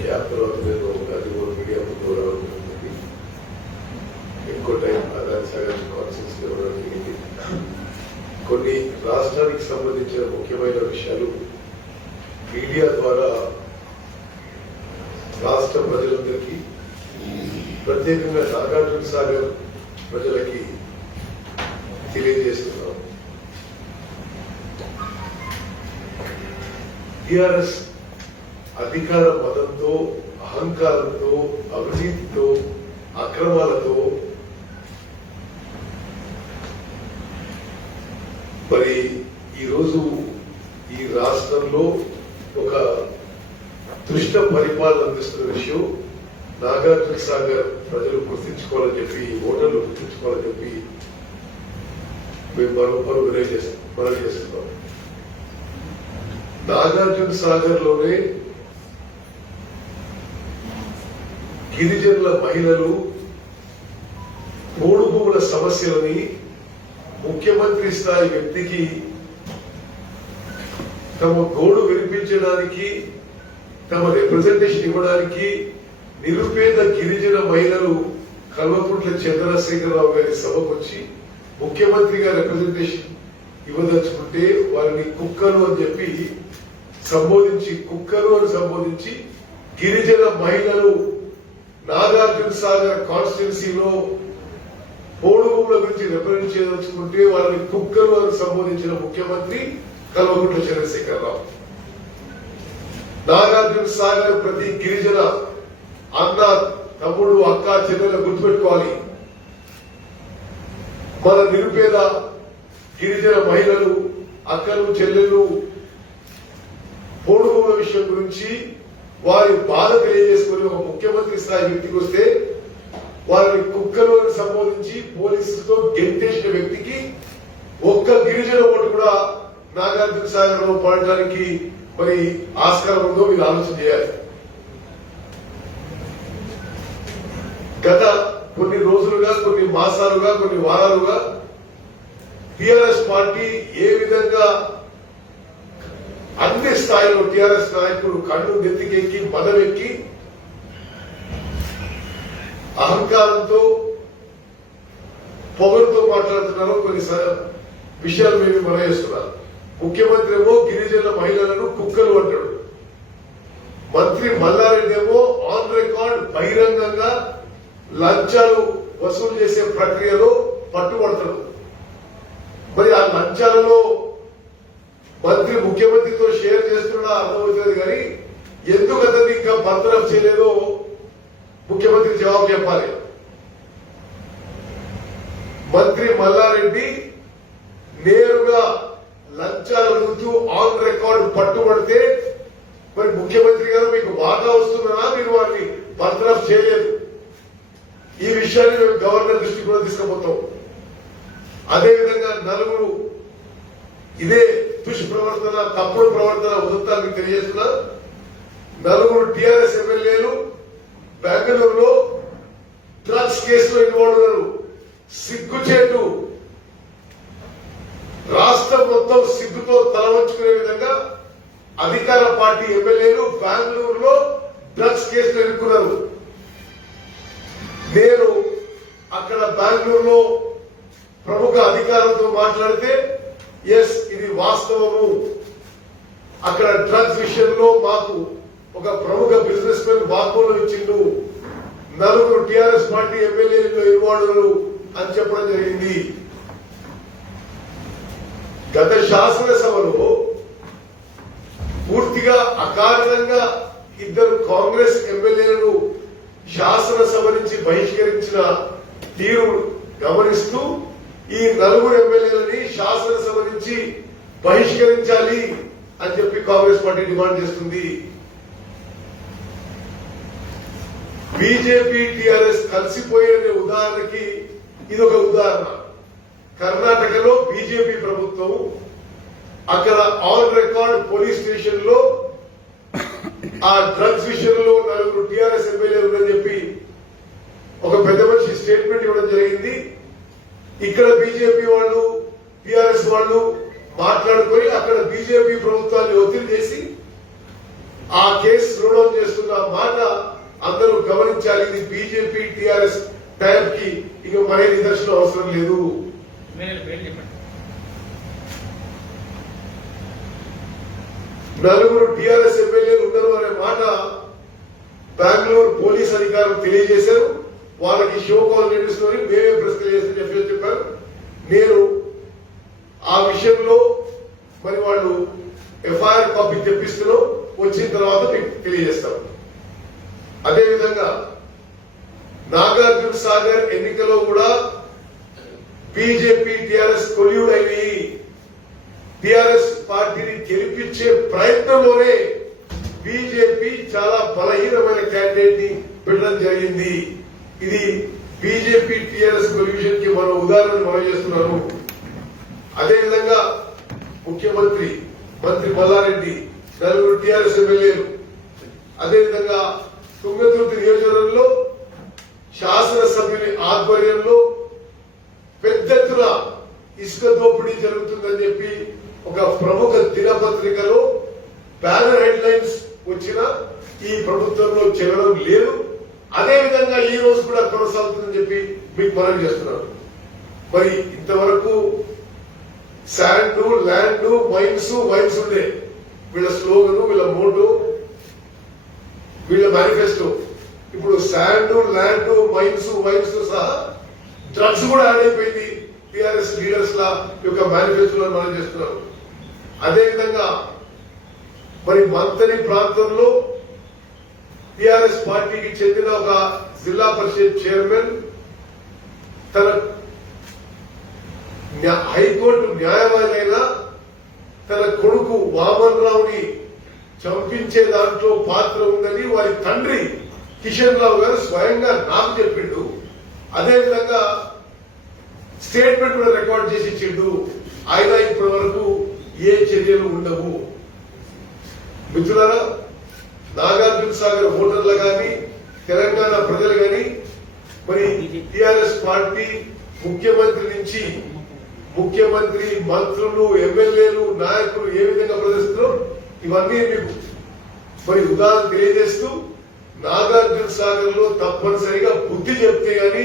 Gap తర్వాత నేను అది కూడా మీడియా ముందు రావడం జరిగింది. ఎక్కువ టైం ఆదాయ సాగర్ కాన్సెన్స్ ఇవ్వడం జరిగింది. కొన్ని రాష్ట్రానికి సంబంధించిన ముఖ్యమైన విషయాలు మీడియా ద్వారా రాష్ట్ర ప్రజలందరికీ, ప్రత్యేకంగా నాగార్జున సాగర్ ప్రజలకి తెలియజేస్తున్నాం. టిఆర్ఎస్ అధికార మతంతో, అహంకారంతో, అవినీతితో, అక్రమాలతో మరి ఈరోజు ఈ రాష్ట్రంలో ఒక దుష్ట పరిపాలన అందిస్తున్న విషయం నాగార్జున సాగర్ ప్రజలు గుర్తించుకోవాలని చెప్పి, ఓటర్లు గుర్తించుకోవాలని చెప్పి మేము మరొకరు మనం చేస్తున్నాం. నాగార్జున సాగర్ లోనే గిరిజనుల మహిళలు పోడు భూముల సమస్యలని ముఖ్యమంత్రి స్థాయి వ్యక్తికి తమ గోడు వినిపించడానికి, తమ రిప్రజెంటేషన్ ఇవ్వడానికి నిరుపేద గిరిజన మహిళలు కల్వకుంట్ల చంద్రశేఖరరావు గారి సభకు వచ్చి ముఖ్యమంత్రిగా రిప్రజెంటేషన్ ఇవ్వదలుచుకుంటే వారిని కుక్కలు అని చెప్పి సంబోధించి గిరిజన మహిళలు నాగార్జున సాగర్ కాన్స్టిట్యున్సీలో పోడు భూముల గురించి రిప్రజెంట్ చేయదలుచుకుంటే వాళ్ళని కుక్కలు అని సంబోధించిన ముఖ్యమంత్రి కల్వకుంట్ల చంద్రశేఖరరావు. నాగార్జున సాగర్ ప్రతి గిరిజన అన్న, తమ్ముడు, అక్క, చెల్లెల గుర్తుపెట్టుకోవాలి. మన నిరుపేద గిరిజన మహిళలు, అక్కలు, చెల్లెలు పోడు భూముల విషయం గురించి వారి బాధ తెలియజేసుకుని ఒక ముఖ్యమంత్రి స్థాయి వ్యక్తికి వస్తే వారిని కుక్కలు అని సంబోధించి పోలీసులతో గెంటేసిన వ్యక్తికి ఒక్క గిరిజన ఓటు కూడా నాగార్జున సాగర్ లో పడటానికి మరి ఆస్కారం ఉందో మీరు ఆలోచన చేయాలి. గత కొన్ని రోజులుగా, కొన్ని మాసాలుగా, కొన్ని వారాలుగా టిఆర్ఎస్ పార్టీ ఏ విధంగా అన్ని స్థాయిలో టిఆర్ఎస్ నాయకులు కళ్ళు నెత్తికెక్కి, మదవెక్కి, అహంకారంతో, పొగరుతో మాట్లాడుతున్నారో కొన్ని విషయాలు మేము మనం చేస్తున్నారు. ముఖ్యమంత్రి ఏమో గిరిజన మహిళలను కుక్కలు అంటాడు. మంత్రి మల్లారెడ్డి ఏమో ఆన్ రికార్డ్ బహిరంగంగా లంచాలు వసూలు చేసే ప్రక్రియలో పట్టుబడతాడు. మరి ఆ లంచాలలో మంత్రి ముఖ్యమంత్రితో షేర్ చేస్తున్నా అర్థమవుతుంది కానీ ఎందుకు అతన్ని ఇంకా బర్తరఫ్ చేయలేదో ముఖ్యమంత్రి జవాబు చెప్పాలి. మంత్రి మల్లారెడ్డి నేరుగా లంచాలు అడుగుతూ ఆన్ రికార్డు పట్టుబడితే మరి ముఖ్యమంత్రి గారు మీకు బాగా వస్తున్నారా, మీరు వారిని బర్తరఫ్ చేయలేదు. ఈ విషయాన్ని మేము గవర్నర్ దృష్టికి కూడా తీసుకుపోతాం. అదేవిధంగా నలుగురు ఇదే దుష్ప్రవర్తన, తప్పుడు ప్రవర్తన ఉదంతాలు మీకు తెలియజేస్తున్నా. నలుగురు టిఆర్ఎస్ ఎమ్మెల్యేలు బెంగళూరులో డ్రగ్స్ కేసులో ఇన్వాల్వ్ ఉన్నారు. సిగ్గుచేటు. రాష్ట్రం మొత్తం సిగ్గుతో తలవంచుకునే విధంగా అధికార పార్టీ ఎమ్మెల్యేలు బెంగళూరులో డ్రగ్స్ కేసులో ఇరుక్కున్నారు. నేను అక్కడ బెంగళూరులో ప్రముఖ అధికారులతో మాట్లాడితే ఎస్, ఇది వాస్తవము. అక్కడ డ్రగ్స్ విషయంలో మాకు ఒక ప్రముఖ బిజినెస్ మెన్ వాగ్మూలం ఇచ్చిండు. నలుగురు టిఆర్ఎస్ పార్టీ ఎమ్మెల్యేలు ఇవ్వడు అని చెప్పడం జరిగింది. గత శాసనసభలో పూర్తిగా అకారణంగా ఇద్దరు కాంగ్రెస్ ఎమ్మెల్యేలను శాసనసభ నుంచి బహిష్కరించిన తీరు గమనిస్తూ ఈ నలుగురు ఎమ్మెల్యేలని శాసనసభ నుంచి బహిష్కరించాలి అని చెప్పి కాంగ్రెస్ పార్టీ డిమాండ్ చేస్తుంది. బీజేపీ టిఆర్ఎస్ కలిసిపోయే ఉదాహరణకి ఇది ఒక ఉదాహరణ. కర్ణాటకలో బీజేపీ ప్రభుత్వం అక్కడ ఆన్ రికార్డ్ పోలీస్ స్టేషన్ లో ఆ డ్రగ్స్ విషయంలో నలుగురు టిఆర్ఎస్ ఎమ్మెల్యేలు ఉందని చెప్పి ఒక పెద్ద మనిషి స్టేట్మెంట్ ఇవ్వడం జరిగింది. ఇక్కడ బీజేపీ వాళ్ళు, టిఆర్ఎస్ వాళ్ళు మాట్లాడుకొని అక్కడ బీజేపీ ప్రభుత్వాన్ని ఒత్తిడి చేసి ఆ కేసు రుణం చేస్తున్న మాట అందరూ గమనించాలి. ఇది బీజేపీ టీఆర్ఎస్ టైప్ కి ఇక మరే నిదర్శనం అవసరం లేదు. నలుగురు టీఆర్ఎస్ ఎమ్మెల్యేలు ఉన్నారు అనే మాట బెంగళూరు పోలీస్ అధికారులు తెలియజేశారు. వాళ్ళకి షో కాల్ నోటీస్ మేమే ప్రశ్న చేసి చెప్పారు. నేను ఆ విషయంలో మరి వాళ్ళు ఎఫ్ఐఆర్ కాపీ తెప్పిస్తున్నాం, వచ్చిన తర్వాత మీకు తెలియజేస్తాం. అదేవిధంగా నాగార్జున సాగర్ ఎన్నికలో కూడా బీజేపీ టీఆర్ఎస్ కొల్యూడ్ అయి టీఆర్ఎస్ పార్టీని గెలిపించే ప్రయత్నంలోనే బీజేపీ చాలా బలహీనమైన క్యాండిడేట్ ని పెట్టడం జరిగింది. ఇది బీజేపీ టీఆర్ఎస్ కొల్యూషన్ కి మనం ఉదాహరణ మనం చేస్తున్నాను. అదేవిధంగా ముఖ్యమంత్రి మంత్రి మల్లారెడ్డి, నలుగురు టీఆర్ఎస్ ఎమ్మెల్యేలు, అదేవిధంగా తుంగతుర్తి నియోజకవర్గంలో శాసనసభ్యుని ఆధ్వర్యంలో పెద్ద ఎత్తున ఇసుక దోపిడీ జరుగుతుందని చెప్పి ఒక ప్రముఖ దినపత్రికలో బ్యానర్ హెడ్ లైన్స్ వచ్చినా ఈ ప్రభుత్వంలో చెల్లడం లేదు. అదేవిధంగా ఈ రోజు కూడా కొనసాగుతుందని చెప్పి మీకు మనవి చేస్తున్నారు. మరి ఇంతవరకు శాండ్, ల్యాండ్, మైన్స్ ఉండే వీళ్ళ స్లోగన్, వీళ్ళ మోటో, వీళ్ళ మేనిఫెస్టో. ఇప్పుడు శాండ్, ల్యాండ్, మైన్స్ సహా డ్రగ్స్ కూడా యాడ్ అయిపోయింది టీఆర్ఎస్ లీడర్స్ లా యొక్క మేనిఫెస్టోలో మనం చేస్తున్నాం. అదేవిధంగా మరి మంతని ప్రాంతంలో టీఆర్ఎస్ పార్టీకి చెందిన ఒక జిల్లా పరిషత్ చైర్మన్ తన హైకోర్టు న్యాయవాది అయిన తన కొడుకు వామన్ రావుని చంపించే దాంట్లో పాత్ర ఉందని వారి తండ్రి కిషన్ రావు గారు స్వయంగా నాకు చెప్పిండు. అదేవిధంగా స్టేట్మెంట్ కూడా రికార్డ్ చేసి ఇచ్చిండు. ఆయన ఇప్పటి వరకు ఏ చర్యలు ఉండవు. మిత్రులారా, నాగార్జున సాగర్ ఓటర్లు గాని తెలంగాణ ప్రజలు గాని మరి టీఆర్ఎస్ పార్టీ ముఖ్యమంత్రి నుంచి ముఖ్యమంత్రి, మంత్రులు, ఎమ్మెల్యేలు, నాయకులు ఏ విధంగా ప్రదర్శిస్తున్నారో ఇవన్నీ మీకు మరి ఉదాహరణ తెలియజేస్తూ నాగార్జున సాగర్ లో తప్పనిసరిగా బుద్ధి చెప్తే గాని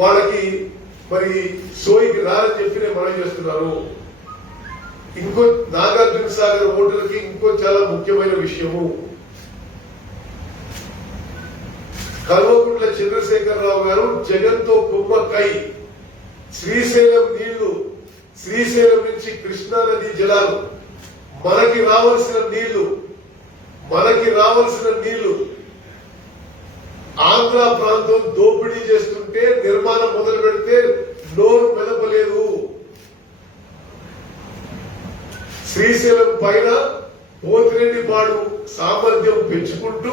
వాళ్ళకి మరి సోయికి రారని చెప్పి నేను మనం చేస్తున్నారు. ఇంకో నాగార్జున సాగర్ ఓటర్లకి ఇంకో చాలా ముఖ్యమైన విషయము, కల్వకుంట్ల చంద్రశేఖరరావు గారు జగన్ తో కుమ్మక్కై శ్రీశైలం నీళ్లు, శ్రీశైలం నుంచి కృష్ణా నది జలాలు, మనకి రావాల్సిన నీళ్లు ఆంధ్ర ప్రాంతం దోపిడీ చేస్తుంటే నిర్మాణం మొదలు పెడితే నోరు మెదపలేదు. శ్రీశైలం పైన పోతిరెడ్డిపాడు సామర్థ్యం పెంచుకుంటూ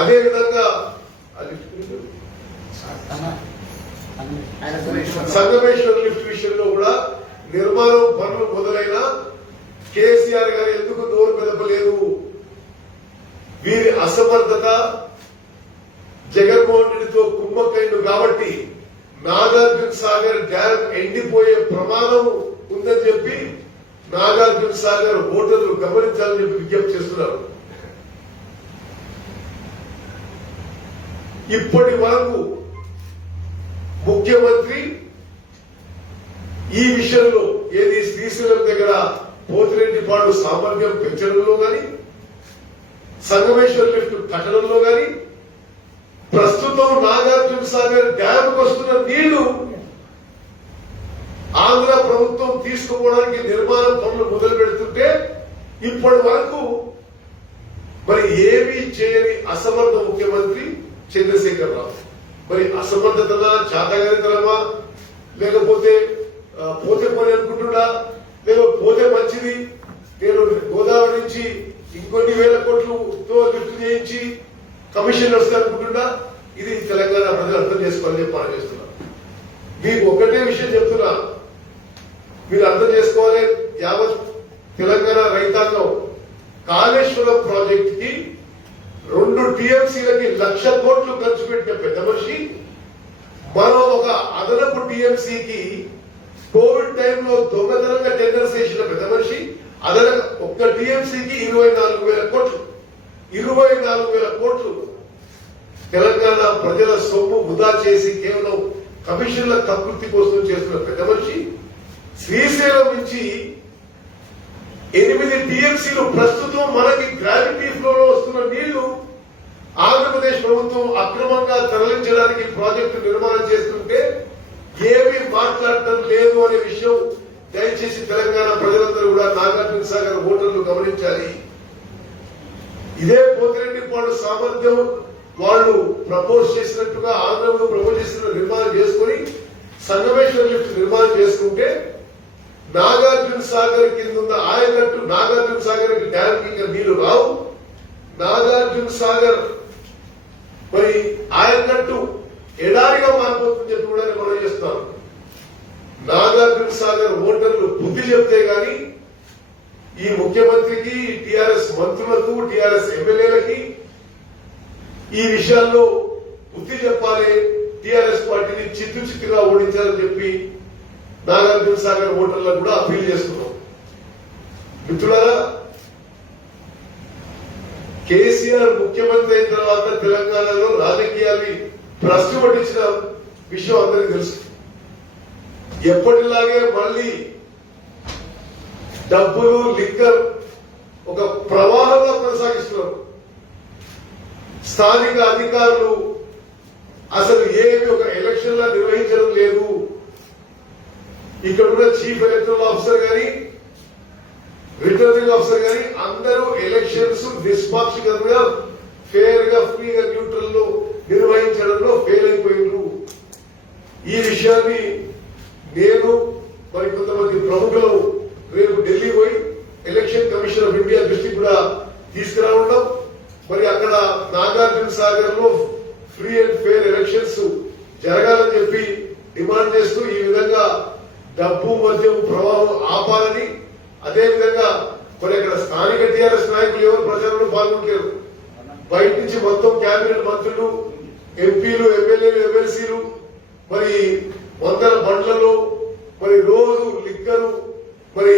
అదేవిధంగా సంగమేశ్వర లిఫ్ట్ విషయంలో కూడా నిర్మాణం పనులు మొదలైన కేసీఆర్ గారు ఎందుకు నోరు మెదపలేదు? వీరి అసమర్థత జగన్మోహన్ రెడ్డితో కుమ్మక్కైండు కాబట్టి నాగార్జున సాగర్ డ్యామ్ ఎండిపోయే ప్రమాదం ఉందని చెప్పి నాగార్జున సాగర్ ఓటర్లు గమనించాలని చెప్పి విజ్ఞప్తి చేస్తున్నారు. ఇప్పటి వరకు ముఖ్యమంత్రి ఈ విషయంలో ఏది శ్రీశైలం దగ్గర పోతిరెడ్డిపాడు సామర్థ్యం పెంచడంలో గాని సంగమేశ్వర లిఫ్ట్ కట్టడంలో గాని ప్రస్తుతం నాగార్జున సాగర్ డ్యామ్ వస్తున్న నీళ్లు ఆంధ్ర ప్రభుత్వం తీసుకుపోవడానికి నిర్మాణం పనులు మొదలు పెడుతుంటే ఇప్పటి వరకు మరి ఏమీ చేయని అసమర్థ ముఖ్యమంత్రి చంద్రశేఖర్ రావు. మరి అసమర్థతనా, చాతగానితనమా, లేకపోతే పోతే పని అనుకుంటున్నా, లేకపోతే పోతే మంచిది, నేను గోదావరి నుంచి ఇంకొన్ని వేల కోట్లతో లిఫ్ట్ చేయించి కమిషన్ వస్తుంది అనుకుంటున్నా, ఇది తెలంగాణ ప్రజలు అర్థం చేసుకోవాలని చెప్పి చేస్తున్నా. మీకు ఒకటే విషయం చెప్తున్నా, మీరు అర్థం చేసుకోవాలి. యావత్ తెలంగాణ రైతాంగం కాళేశ్వరం ప్రాజెక్ట్ కి 2 టీఎంసీలకి 1,00,000 కోట్లు ఖర్చు పెట్టిన పెద్ద మనిషి, మరో ఒక అదనపు టీఎంసీకి కోవిడ్ టైంలో దొంగతనంగా టెండర్స్ వేసిన పెద్ద మనిషి, అదనంగా ఒక్క టీఎంసీకి 24,000 కోట్లు 24,000 కోట్లు తెలంగాణ ప్రజల సొమ్ము వృధా చేసి కేవలం కమిషన్ల కకృతి కోసం చేస్తున్న పెద్ద మనిషి శ్రీశైలం నుంచి 8 టీఎంసీలు ప్రస్తుతం మనకి గ్రావిటీ ఫ్లోలో వస్తున్న నీళ్లు ఆంధ్రప్రదేశ్ ప్రభుత్వం అక్రమంగా తరలించడానికి ప్రాజెక్టు నిర్మాణం చేస్తుంటే ఏమీ మాట్లాడటం లేదు అనే విషయం దయచేసి తెలంగాణ ప్రజలందరూ కూడా నాగార్జున సాగర్ ఓటర్లు గమనించాలి. ఇదే పోతిరెడ్డిపాడు సామర్థ్యం వాళ్ళు ప్రపోజ్ చేసినట్టుగా ఆంధ్రలో ప్రపోజ్ చేసిన నిర్మాణం చేసుకుని సంగమేశ్వర లిఫ్ట్ నిర్మాణం చేసుకుంటే నాగార్జున సాగర్ కింద ఉన్న ఆయకట్టు నాగార్జున సాగర్ డ్యామ్ కింద నీళ్లు రావు. నాగార్జున సాగర్ మరి ఆయకట్టు ఎడారిగా మారిపోతుందని చెప్పి కూడా మనం చేస్తాం. నాగార్జున సాగర్ ఓటర్లు బుద్ధి చెప్తే గాని ఈ ముఖ్యమంత్రికి, టీఆర్ఎస్ మంత్రులకు, టీఆర్ఎస్ ఎమ్మెల్యేలకి ఈ విషయాల్లో బుద్ధి చెప్పాలి. టీఆర్ఎస్ పార్టీని చిత్తుగా ఓడించాలని చెప్పి నాగార్జున సాగర్ ఓటర్లకు కూడా అప్పీల్ చేస్తున్నాం. మిత్రులారా, కేసీఆర్ ముఖ్యమంత్రి అయిన తర్వాత తెలంగాణలో రాజకీయాన్ని భ్రష్టు పట్టించిన విషయం అందరికీ తెలుసు. ఎప్పటిలాగే మళ్ళీ డబ్బులు, లిక్కర్ ఒక ప్రవాహంలో కొనసాగిస్తున్నారు. స్థానిక అధికారులు అసలు ఏమి ఒక ఎలక్షన్ లా నిర్వహించడం లేదు. ఇక్కడ ఉన్న చీఫ్ ఎలక్టరల్ ఆఫీసర్ గాని, రిటర్నింగ్ ఆఫీసర్ గాని అందరూ ఎలక్షన్స్ నిష్పాక్షికంగా, ఫేర్ గా, ఫ్రీగా, న్యూట్రల్ లో నిర్వహించడంలో ఫెయిల్ అయిపోయినారు. ఈ విషయాన్ని నేను మరి కొంతమంది ప్రముఖులు రేపు ఢిల్లీ పోయి ఎలక్షన్ కమిషన్ ఆఫ్ ఇండియా దృష్టికి కూడా తీసుకురావడం, మరి అక్కడ నాగార్జున సాగర్ లో ఫ్రీ అండ్ ఫెయిర్ ఎలక్షన్స్ జరగాలని చెప్పి డిమాండ్ చేస్తూ ఈ విధంగా డబ్బు మద్యం ప్రవాహం ఆపాలని, అదేవిధంగా మరి అక్కడ స్థానిక టీఆర్ఎస్ నాయకులు ఎవరు ప్రచారంలో పాల్గొంటారు. బయట నుంచి మొత్తం కేబినెట్ మంత్రులు, ఎంపీలు, ఎమ్మెల్యేలు, ఎమ్మెల్సీలు మరి వందల బండ్లలో మరి రోజు లిక్కరు మరి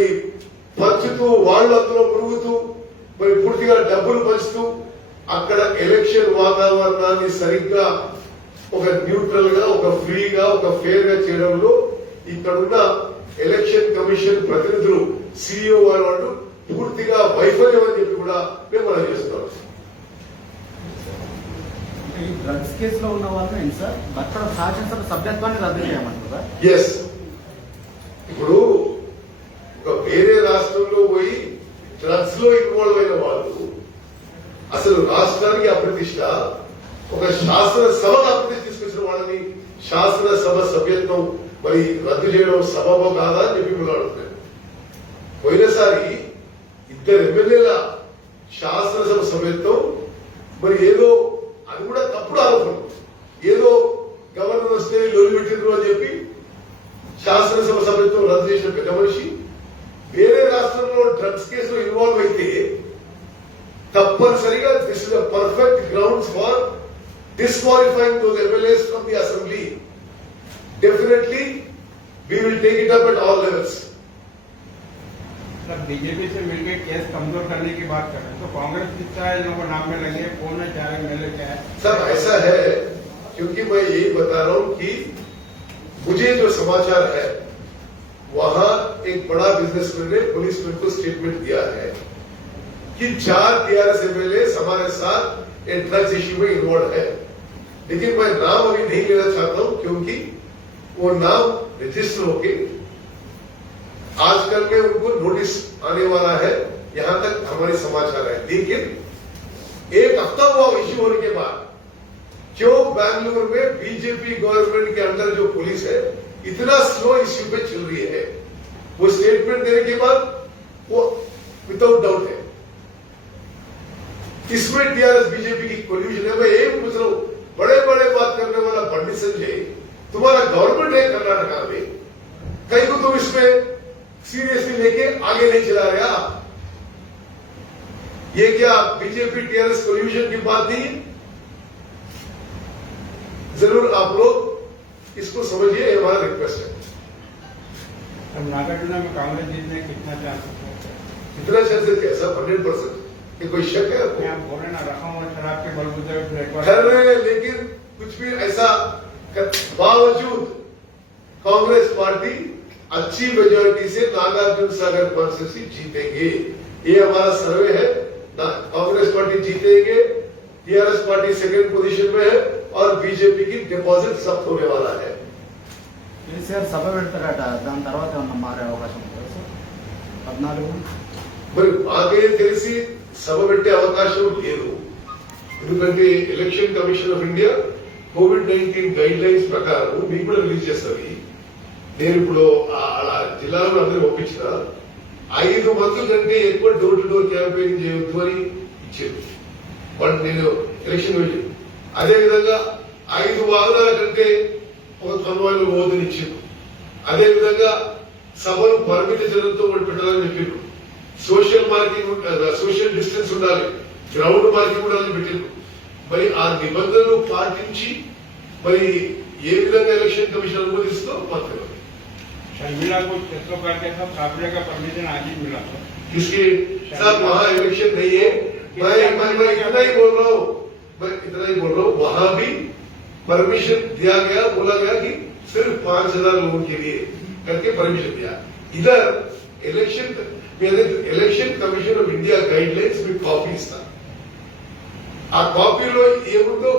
పంచుతూ, వాళ్ళు అందులో మురుగుతూ, మరి పూర్తిగా డబ్బులు పంచుతూ అక్కడ ఎలక్షన్ వాతావరణాన్ని సరిగ్గా ఒక న్యూట్రల్ గా, ఒక ఫ్రీగా, ఒక ఫేర్ గా చేయడంలో ఇక్కడున్న ఎలక్షన్ కమిషన్ ప్రతినిధులు, సిఇఓ వాళ్ళు పూర్తిగా వైఫల్యం అని చెప్పి కూడా మేము మనం చేస్తున్నాం. ఈ డ్రగ్స్ కేసులో ఉన్న వాళ్ళు ఏంటి సార్, అక్కడ శాసనసభ సభ్యత్వాన్ని రద్దు చేయమంటారా? ఎస్. ఇప్పుడు ఒక వేరే రాష్ట్రంలో పోయి డ్రగ్స్ లో ఇన్వాల్వ్ అయిన వాళ్ళు అసలు రాష్ట్రానికి అప్రతిష్ట, ఒక శాసనసభకు అప్రతిష్ట తీసుకొచ్చిన వాళ్ళని శాసనసభ సభ్యత్వం మరి రద్దు చేయడం సబబో కాదా అని చెప్పి మీరు అడుగుతారు. పోయినసారి 2 ఎమ్మెల్యేల శాసనసభ సభ్యత్వం మరి ఏదో అది కూడా తప్పుడు ఆరోపణ, ఏదో గవర్నర్ వస్తే లొల్లి పెట్టిండ్రు అని చెప్పి శాసనసభ సభ్యత్వం రద్దు చేసిన పెద్ద మనిషి వేరే రాష్ట్రంలో డ్రగ్స్ కేసులో ఇన్వాల్వ్ అయితే తప్పనిసరిగా this is the perfect grounds for disqualifying those MLAs from the assembly. Definitely we will take it up at all levels. Sir, BJP से मिलकर केस कमजोर करने की बात कर रहे हैं, तो कांग्रेस किसका है इन लोगों को नाम में लगे, कौन है, क्या एमएलए क्या है? सर ऐसा है, क्योंकि मैं यही बता रहा हूं कि मुझे जो समाचार है वहां एक बड़ा बिजनेसमैन ने पुलिसमैन को स्टेटमेंट दिया है कि 4 टीआरएस एमएलए हमारे साथ एक ड्रग्स इश्यू में इन्वॉल्व है, लेकिन मैं नाम अभी नहीं लेना चाहता हूं क्योंकि वो नाम रजिस्टर होके आजकल में उनको नोटिस आने वाला है, यहां तक हमारे समाचार है। लेकिन एक हफ्ता हुआ इश्यू होने के बाद क्यों बैंगलोर में बीजेपी गवर्नमेंट के अंडर जो पुलिस है इतना स्लो इश्यू पे चल रही है, वो स्टेटमेंट देने के बाद वो विदाउट डाउट है इसमें टीआरएस बीजेपी की कोलिशन है। मैं यही पूछ रहा हूं, बड़े बड़े बात करने वाला पंडित संजय, तुम्हारा गवर्नमेंट है कर्नाटका में, कहीं को तुम इसमें सीरियसली लेके आगे नहीं चला रहे आप? ये क्या बीजेपी टीआरएस कोलिशन की बात नहीं? जरूर आप लोग इसको समझिए, हमारा रिक्वेस्ट है। नागार्जुन में कांग्रेस जीतने कितना चांस है? इतना चांसेस कैसा? 100%। ये कोई शक है आपको? आप बोल रहे ना रकम और शराब के बलबूते पे प्लेटफॉर्म कर रहे हैं, लेकिन कुछ भी ऐसा बावजूद कांग्रेस पार्टी अच्छी मेजोरिटी से नागार्जुन सागर कॉन्स्टिट्यूंसी जीतेंगे। ये हमारा सर्वे है। कांग्रेस पार्टी जीतेंगे, टीआरएस पार्टी सेकंड पोजीशन में है और बीजेपी की डिपॉजिट जब्त होने वाला है। కేసీఆర్ సభ పెడతారట, దాని తర్వాత ఏమన్నా మారే అవకాశం ఉంటుందా సార్? 14 మరి మాకే తెలిసి సభ పెట్టే అవకాశం లేదు. ఎందుకంటే election commission of India COVID-19 guide lines ప్రకారం మీకు కూడా రిలీజ్ చేస్తుంది. నేను ఇప్పుడు అలా జిల్లాలో అందరూ పంపించిన 5 మంది కంటే ఎక్కువ డోర్ టు డోర్ క్యాంపెయిన్ చేయవద్దు అని ఇచ్చారు. బట్ నేను ఎలక్షన్ వెళ్ళి అదేవిధంగా 5 వాహనాల కంటే ఒక కన్వాయ్లో పోదని ఇచ్చారు. అదేవిధంగా సభలు పరిమిత జనంతో పెట్టాలని చెప్పారు. సోషల్ మార్కింగ్, సోషల్ డిస్టెన్స్ ఉండాలి, గ్రౌండ్ మార్కింగ్ ఉండాలని పెట్టారు. మరి ఆ నిబంధనలు పాటించి మరి ఏ విధంగా ఎలక్షన్ కమిషన్ అనుమతిస్తుందో మాకు తెలియదు. शर्मिला को क्षेत्रों करके सब काफिले का परमिशन आज ही मिला था। किसके साहब वहाँ इलेक्शन नहीं है। मैं इतना ही बोल रहा हूँ, वहाँ भी परमिशन दिया गया, बोला गया कि सिर्फ 5000 लोगों के लिए करके परमिशन दिया. इधर election commission of India guidelines మీకు కాపీ ఇస్తా. ఆ కాపీలో ఏముందో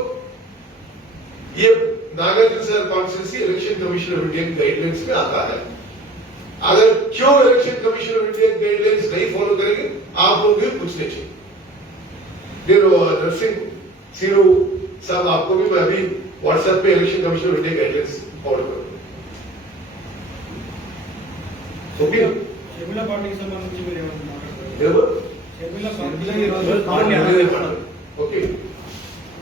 ये Nagarjuna Sagar constituency election commission of India की गाइडलाइंस में आता है. अगर क्यों इलेक्शन कमीशन ऑफ इंडिया की गाइडलाइंस नहीं फॉलो करेंगे आप लोग भी पूछने चाहिए. नरसिंह सीरू साहब, आपको भी मैं अभी व्हाट्सएप पे election commission of India guidelines follow करूंगा. ओके, షర్మిల పార్టీకి సంబంధించి మీరు ఏమన్నా మాట్లాడతారు? ఓకే.